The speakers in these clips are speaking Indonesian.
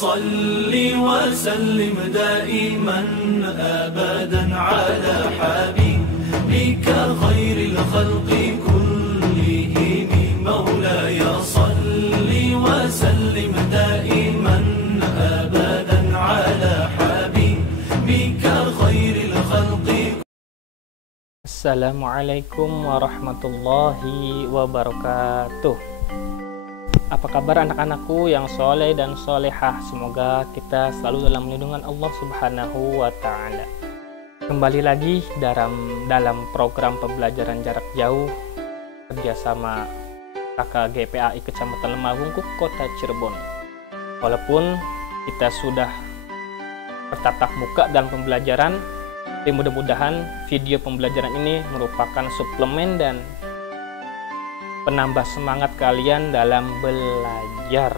صل وسلم دائما أبدا على حبيبك خير الخلق كلهم مولاي صل وسلم دائما أبدا على حبيبك خير الخلق. Assalamualaikum warahmatullahi wabarakatuh. Apa kabar anak-anakku yang soleh dan solehah? Semoga kita selalu dalam lindungan Allah Subhanahu wa Ta'ala. Kembali lagi dalam program pembelajaran jarak jauh kerjasama KKGPAI Kecamatan Lemahungkuk, Kota Cirebon. Walaupun kita sudah bertatap muka dalam pembelajaran, tapi mudah-mudahan video pembelajaran ini merupakan suplemen dan penambah semangat kalian dalam belajar.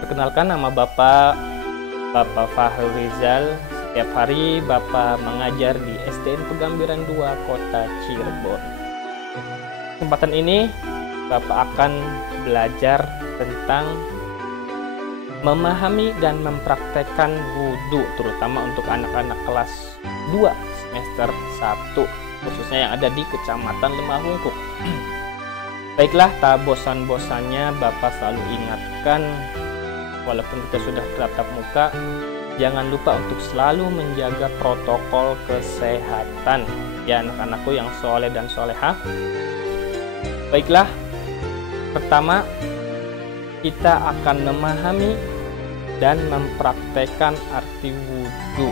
Perkenalkan, nama Bapak Fahru Rizal. Setiap hari Bapak mengajar di SDN Pegambiran 2 Kota Cirebon. Kesempatan ini Bapak akan belajar tentang memahami dan mempraktekkan wudhu, terutama untuk anak-anak kelas 2 semester 1, khususnya yang ada di Kecamatan Lemahungkuk. Baiklah, tak bosan-bosannya Bapak selalu ingatkan, walaupun kita sudah bertatap muka, jangan lupa untuk selalu menjaga protokol kesehatan, ya anak-anakku yang soleh dan solehah. Baiklah, pertama kita akan memahami dan mempraktekkan arti wudhu.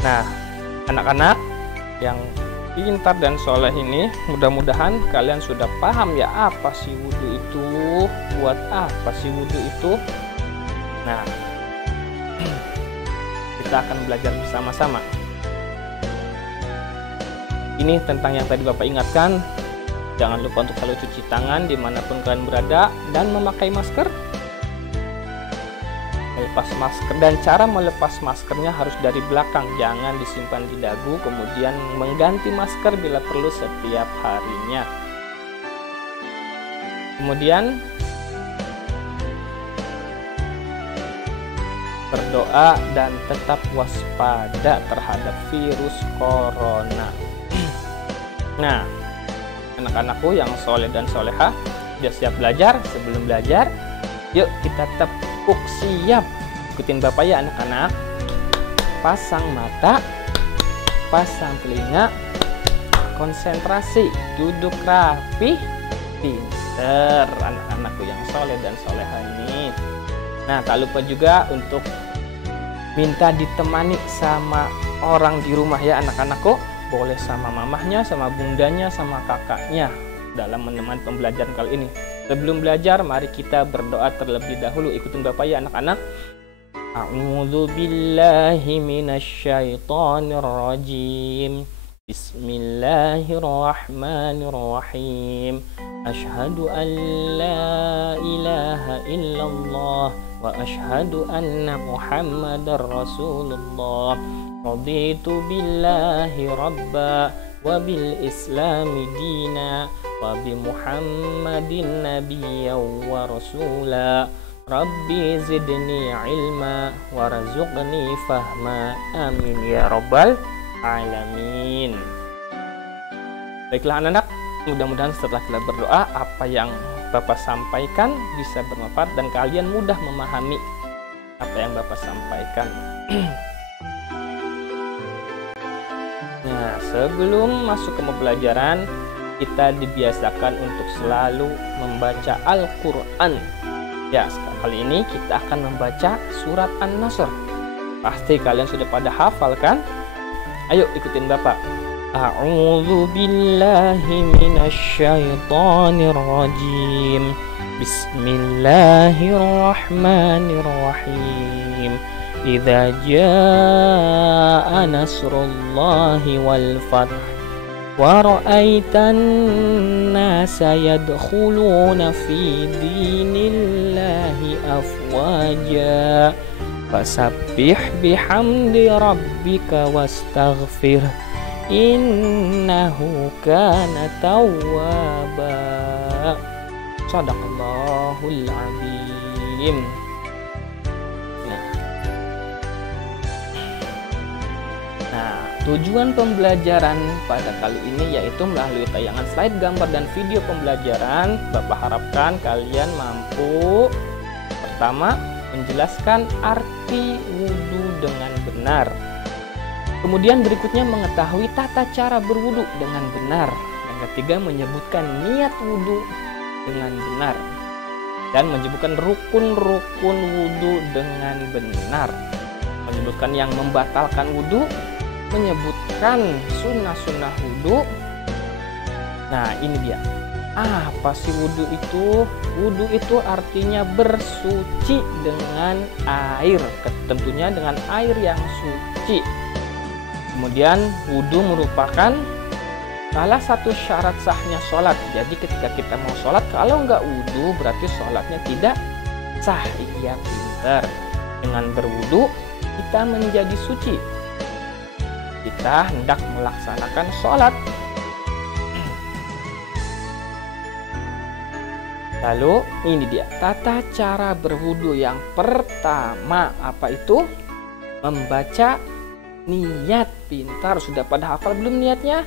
Nah, anak-anak yang pintar dan soleh ini, mudah-mudahan kalian sudah paham ya apa sih wudhu itu, buat apa sih wudhu itu. Nah, kita akan belajar bersama-sama. Ini tentang yang tadi Bapak ingatkan. Jangan lupa untuk selalu cuci tangan dimanapun kalian berada dan memakai masker. Melepas masker, dan cara melepas maskernya harus dari belakang, jangan disimpan di dagu, kemudian mengganti masker bila perlu setiap harinya. Kemudian berdoa dan tetap waspada terhadap virus corona. Nah, anak-anakku yang soleh dan solehah, sudah siap belajar? Sebelum belajar, yuk kita tepuk siap. Ikutin Bapak ya anak-anak. Pasang mata, pasang telinga, konsentrasi, duduk rapi, pinter anak-anakku yang soleh dan solehah ini. Nah, tak lupa juga untuk minta ditemani sama orang di rumah ya anak-anakku. Boleh sama mamahnya, sama bundanya, sama kakaknya dalam menemani pembelajaran kali ini. Sebelum belajar, mari kita berdoa terlebih dahulu. Ikutin Bapak ya anak-anak. A'udzu billahi minasyaitonir rajim. Bismillahirrahmanirrahim. Asyhadu an la ilaha illallah wa asyhadu anna Muhammadar Rasulullah. Raditu billahi rabba wa bil islami dina wa bi Muhammadin nabiyya wa rasula. Rabbi zidni ilma warzuqni fahma. Amin ya rabbal alamin. Baiklah anak-anak, mudah-mudahan setelah kita berdoa, apa yang Bapak sampaikan bisa bermanfaat dan kalian mudah memahami apa yang Bapak sampaikan. Nah, sebelum masuk ke pembelajaran, kita dibiasakan untuk selalu membaca Al-Quran. Ya, kali ini kita akan membaca surat An-Nasr. Pasti kalian sudah pada hafal kan? Ayo ikutin Bapak. A'udzu billahi minasyaitonir rajim. Bismillahirrahmanirrahim. Idza jaa nasrullahi wal fath wa ra'aitan nasa yadkhuluna fi dinillahi afwaja fasabbih bihamdi rabbika wastaghfir innahu kana tawwaba. Shadaqallahul azim. Bismillahirrahmanirrahim. Nah, tujuan pembelajaran pada kali ini yaitu melalui tayangan slide gambar dan video pembelajaran. Bapak harapkan kalian mampu pertama menjelaskan arti wudhu dengan benar. Kemudian berikutnya mengetahui tata cara berwudhu dengan benar. Yang ketiga menyebutkan niat wudhu dengan benar. Dan menyebutkan rukun-rukun wudhu dengan benar. Menyebutkan yang membatalkan wudhu, menyebutkan sunnah-sunnah wudhu. Nah, ini dia. Apa sih wudhu itu? Wudhu itu artinya bersuci dengan air, tentunya dengan air yang suci. Kemudian wudhu merupakan salah satu syarat sahnya sholat. Jadi ketika kita mau sholat, kalau nggak wudhu berarti sholatnya tidak sah. Iya, pinter. Dengan berwudhu kita menjadi suci. Kita hendak melaksanakan sholat. Lalu ini dia tata cara berwudu yang pertama. Apa itu? Membaca niat. Pintar, sudah pada hafal belum niatnya?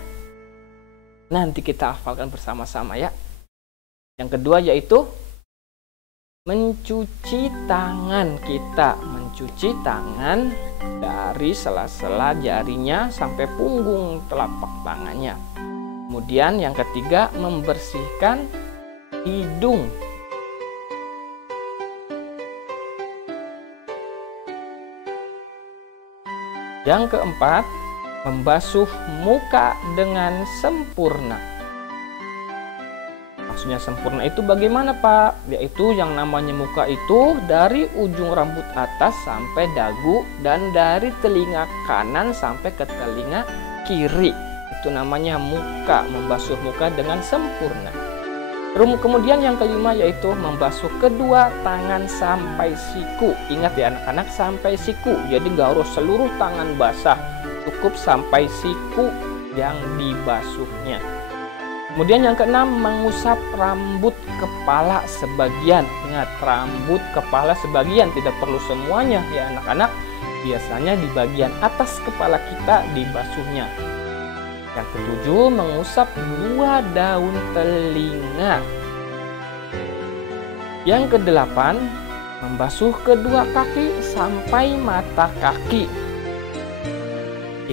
Nanti kita hafalkan bersama-sama ya. Yang kedua yaitu mencuci tangan kita. Mencuci tangan dari sela-sela jarinya sampai punggung telapak tangannya. Kemudian yang ketiga membersihkan hidung. Yang keempat, membasuh muka dengan sempurna. Maksudnya sempurna itu bagaimana, Pak? Yaitu yang namanya muka itu dari ujung rambut atas sampai dagu dan dari telinga kanan sampai ke telinga kiri. Itu namanya muka, membasuh muka dengan sempurna. Kemudian yang kelima yaitu membasuh kedua tangan sampai siku. Ingat ya anak-anak, sampai siku. Jadi nggak harus seluruh tangan basah, cukup sampai siku yang dibasuhnya. Kemudian yang keenam, mengusap rambut kepala sebagian. Ingat, rambut kepala sebagian, tidak perlu semuanya ya anak-anak. Biasanya di bagian atas kepala kita dibasuhnya. Yang ketujuh, mengusap dua daun telinga. Yang kedelapan, membasuh kedua kaki sampai mata kaki.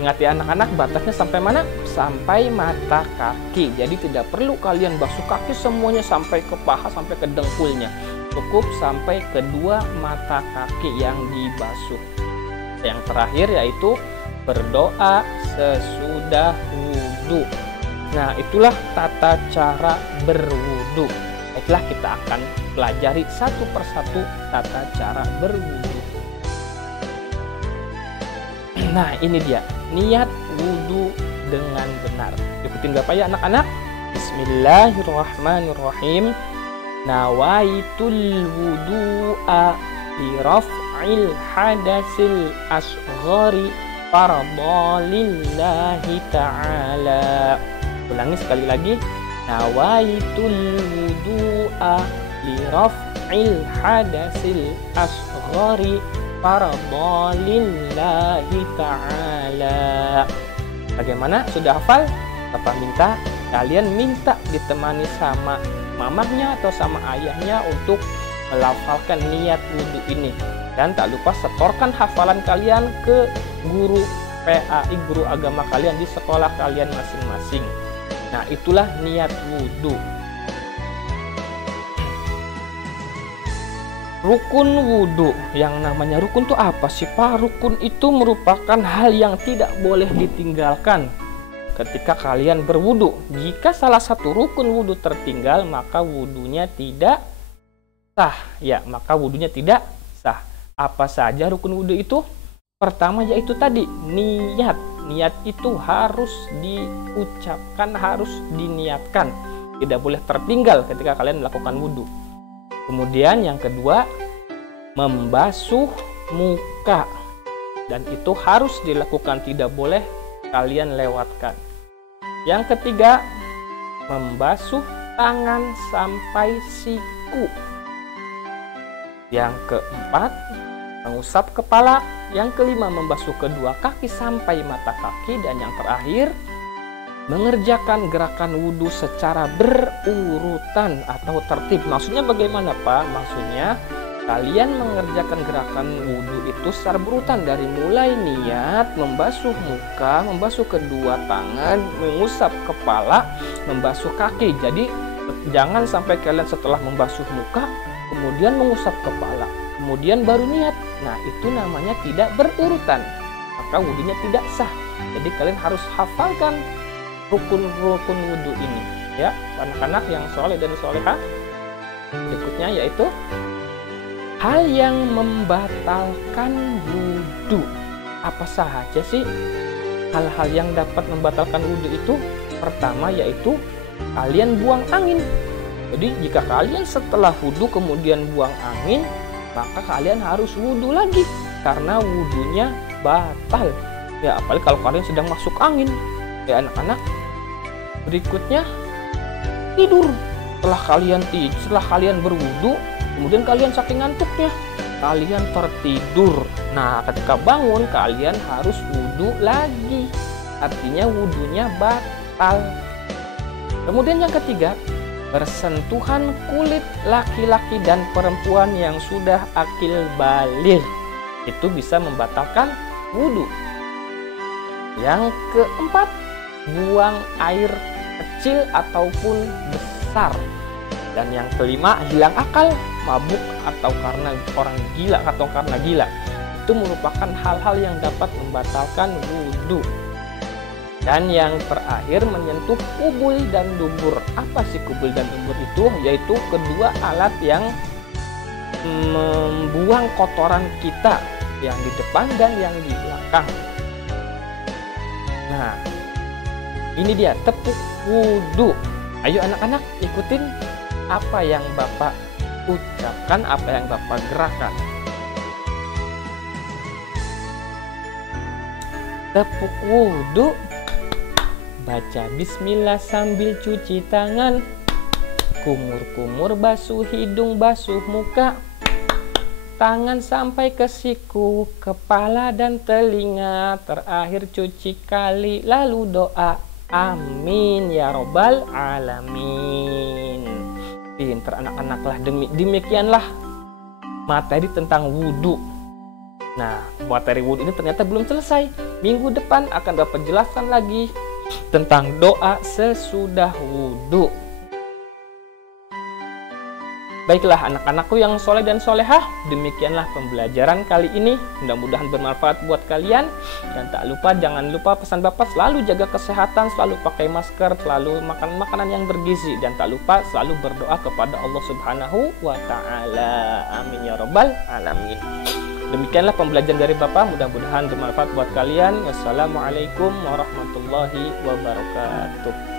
Ingat ya anak-anak, batasnya sampai mana? Sampai mata kaki. Jadi tidak perlu kalian basuh kaki semuanya sampai ke paha, sampai ke dengkulnya. Cukup sampai kedua mata kaki yang dibasuh. Yang terakhir yaitu berdoa sesudah wudhu. Nah, itulah tata cara berwudhu. Itulah kita akan pelajari satu persatu tata cara berwudhu. Nah, ini dia niat wudhu dengan benar. Ikutin Bapak ya anak-anak. Bismillahirrahmanirrahim. Nawaitul wudu'a li raf'il hadasil asghari faradhalillahi ta'ala. Ulangi sekali lagi. Nawaitul wudu'a li raf'il hadasil asghari faradhalillahi ta'ala. Bagaimana? Sudah hafal? Bapak minta kalian ditemani sama mamahnya atau sama ayahnya untuk melafalkan niat wudhu ini. Dan tak lupa setorkan hafalan kalian ke guru PAI, guru agama kalian di sekolah kalian masing-masing. Nah, itulah niat wudhu. Rukun wudhu. Yang namanya rukun itu apa sih, Pak? Rukun itu merupakan hal yang tidak boleh ditinggalkan ketika kalian berwudhu. Jika salah satu rukun wudhu tertinggal, maka wudhunya tidak sah. Ya, maka wudhunya tidak sah. Apa saja rukun wudhu itu? Pertama yaitu tadi niat. Niat itu harus diucapkan, harus diniatkan. Tidak boleh tertinggal ketika kalian melakukan wudhu. Kemudian yang kedua, membasuh muka. Dan itu harus dilakukan, tidak boleh kalian lewatkan. Yang ketiga, membasuh tangan sampai siku. Yang keempat, mengusap kepala. Yang kelima, membasuh kedua kaki sampai mata kaki. Dan yang terakhir, mengerjakan gerakan wudhu secara berurutan atau tertib. Maksudnya bagaimana, Pak? Maksudnya kalian mengerjakan gerakan wudhu itu secara berurutan, dari mulai niat, membasuh muka, membasuh kedua tangan, mengusap kepala, membasuh kaki. Jadi jangan sampai kalian setelah membasuh muka kemudian mengusap kepala, kemudian baru niat. Nah, itu namanya tidak berurutan, maka wudhunya tidak sah. Jadi kalian harus hafalkan rukun-rukun wudhu ini, ya anak-anak yang soleh dan solehah. Berikutnya yaitu hal yang membatalkan wudhu. Apa saja sih hal-hal yang dapat membatalkan wudhu itu? Pertama yaitu kalian buang angin. Jadi jika kalian setelah wudhu kemudian buang angin, maka kalian harus wudhu lagi karena wudhunya batal. Ya apalagi kalau kalian sedang masuk angin, ya anak-anak. Berikutnya tidur. Setelah kalian berwudhu, kemudian kalian saking ngantuknya, kalian tertidur. Nah, ketika bangun, kalian harus wudhu lagi. Artinya wudhunya batal. Kemudian yang ketiga, bersentuhan kulit laki-laki dan perempuan yang sudah akil baligh. Itu bisa membatalkan wudhu. Yang keempat, buang air kecil ataupun besar. Dan yang kelima, hilang akal, mabuk atau karena orang gila atau karena gila. Itu merupakan hal-hal yang dapat membatalkan wudhu. Dan yang terakhir, menyentuh kubul dan dubur. Apa sih kubul dan dubur itu? Yaitu kedua alat yang membuang kotoran kita, yang di depan dan yang di belakang. Nah, ini dia tepuk wudhu. Ayo anak-anak ikutin apa yang Bapak ucapkan, apa yang Bapak gerakan. Tepuk wudhu, baca bismillah sambil cuci tangan, kumur-kumur basuh hidung, basuh muka, tangan sampai ke siku, kepala dan telinga, terakhir cuci kali, lalu doa. Amin ya robbal alamin. Pinter anak-anaklah. Demikianlah materi tentang wudhu. Nah, materi wudhu ini ternyata belum selesai. Minggu depan akan dapat penjelasan lagi tentang doa sesudah wudhu. Baiklah anak-anakku yang soleh dan solehah, demikianlah pembelajaran kali ini. Mudah-mudahan bermanfaat buat kalian. Dan tak lupa, jangan lupa pesan Bapak selalu jaga kesehatan, selalu pakai masker, selalu makan makanan yang bergizi. Dan tak lupa selalu berdoa kepada Allah Subhanahu wa Ta'ala. Amin ya robbal alamin. Demikianlah pembelajaran dari Bapak, mudah-mudahan bermanfaat buat kalian. Wassalamualaikum warahmatullahi wabarakatuh.